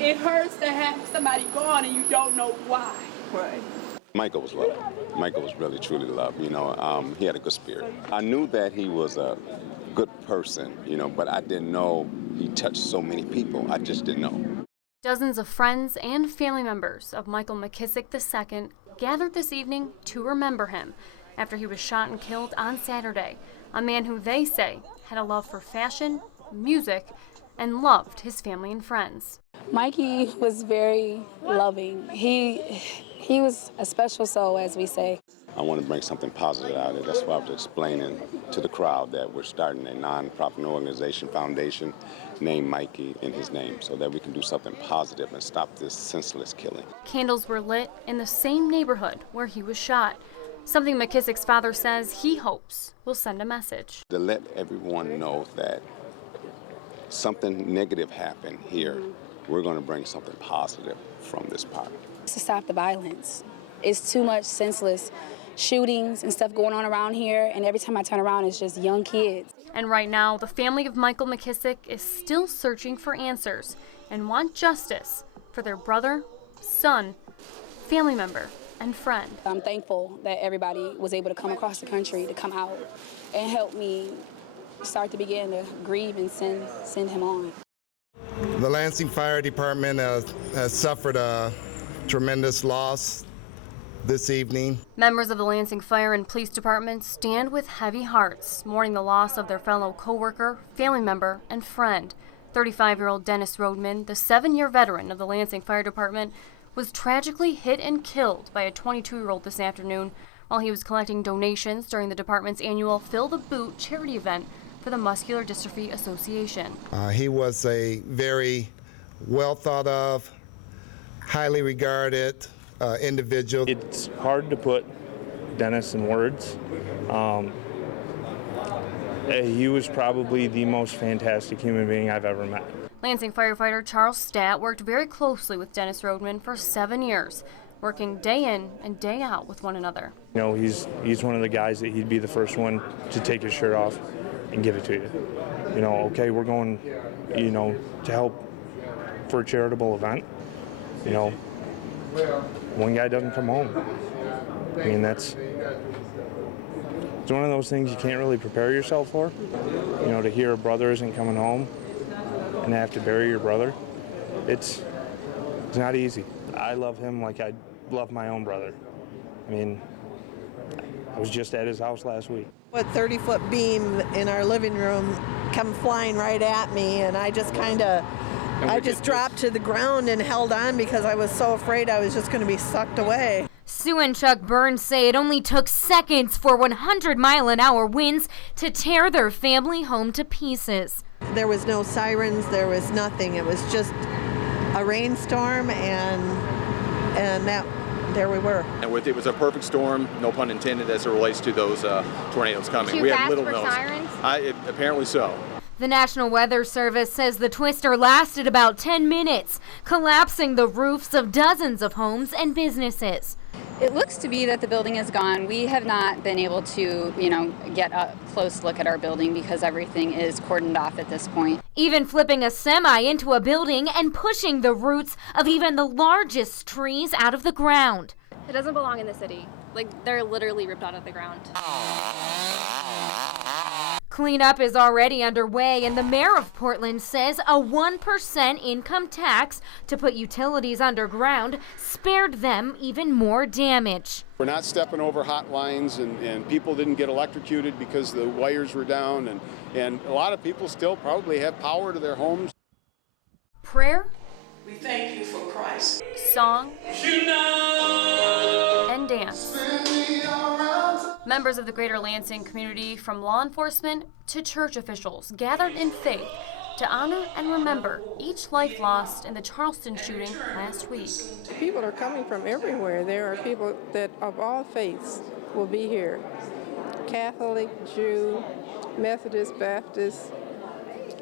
It hurts to have somebody gone and you don't know why. Right. Michael was loved. Michael was really, truly loved. He had a good spirit. I knew that he was a good person, but I didn't know he touched so many people. I just didn't know. Dozens of friends and family members of Michael McKissick II gathered this evening to remember him after he was shot and killed on Saturday. A man who they say had a love for fashion, music, and loved his family and friends. Mikey was very loving. He was a special soul, as we say. I want to bring something positive out of it. That's why I was explaining to the crowd that we're starting a non-profit organization foundation named Mikey in his name so that we can do something positive and stop this senseless killing. Candles were lit in the same neighborhood where he was shot, something McKissick's father says he hopes will send a message. To let everyone know that something negative happened here, we're going to bring something positive from this park. To stop the violence. It's too much senseless shootings and stuff going on around here, and every time I turn around, it's just young kids. And right now, the family of Michael McKissick is still searching for answers and want justice for their brother, son, family member, and friend. I'm thankful that everybody was able to come across the country to come out and help me start to begin to grieve and send him on. The Lansing Fire Department has suffered a tremendous loss this evening. Members of the Lansing Fire and Police Department stand with heavy hearts, mourning the loss of their fellow co-worker, family member, and friend. 35-year-old Dennis Rodman, the 7-year veteran of the Lansing Fire Department, was tragically hit and killed by a 22-year-old this afternoon while he was collecting donations during the department's annual Fill the Boot charity event for the Muscular Dystrophy Association. He was a very well thought of, highly regarded individual. It's hard to put Dennis in words. He was probably the most fantastic human being I've ever met. Lansing firefighter Charles Statt worked very closely with Dennis Rodman for 7 years, working day in and day out with one another. He's one of the guys that he'd be the first one to take his shirt off and give it to you. Okay, we're going, to help for a charitable event. One guy doesn't come home. It's one of those things you can't really prepare yourself for. To hear a brother isn't coming home and have to bury your brother, it's not easy. I love him like I love my own brother. I was just at his house last week. A 30-foot beam in our living room come flying right at me, and I just dropped to the ground and held on because I was so afraid I was just going to be sucked away. Sue and Chuck Burns say it only took seconds for 100-mile-an-hour winds to tear their family home to pieces. There was no sirens, there was nothing. It was just a rainstorm, and there we were. And it was a perfect storm, no pun intended, as it relates to those tornadoes coming. Too we had fast little for noise. sirens? Apparently so. The National Weather Service says the twister lasted about 10 minutes, collapsing the roofs of dozens of homes and businesses. It looks to be that the building is gone. We have not been able to, get a close look at our building because everything is cordoned off at this point. Even flipping a semi into a building and pushing the roots of even the largest trees out of the ground. It doesn't belong in the city. They're literally ripped out of the ground. Cleanup is already underway, and the mayor of Portland says a 1% income tax to put utilities underground spared them even more damage. We're not stepping over hot lines, and people didn't get electrocuted because the wires were down, and a lot of people still probably have power to their homes. Prayer. We thank you for Christ. Song. And dance. Members of the greater Lansing community, from law enforcement to church officials, gathered in faith to honor and remember each life lost in the Charleston shooting last week. People are coming from everywhere. There are people that of all faiths will be here. Catholic, Jew, Methodist, Baptist,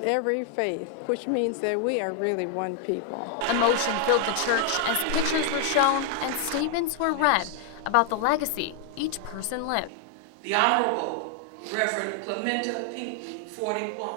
every faith, which means that we are really one people. Emotion filled the church as pictures were shown and statements were read about the legacy each person lived. The Honorable Reverend Clementa Pinckney, 41.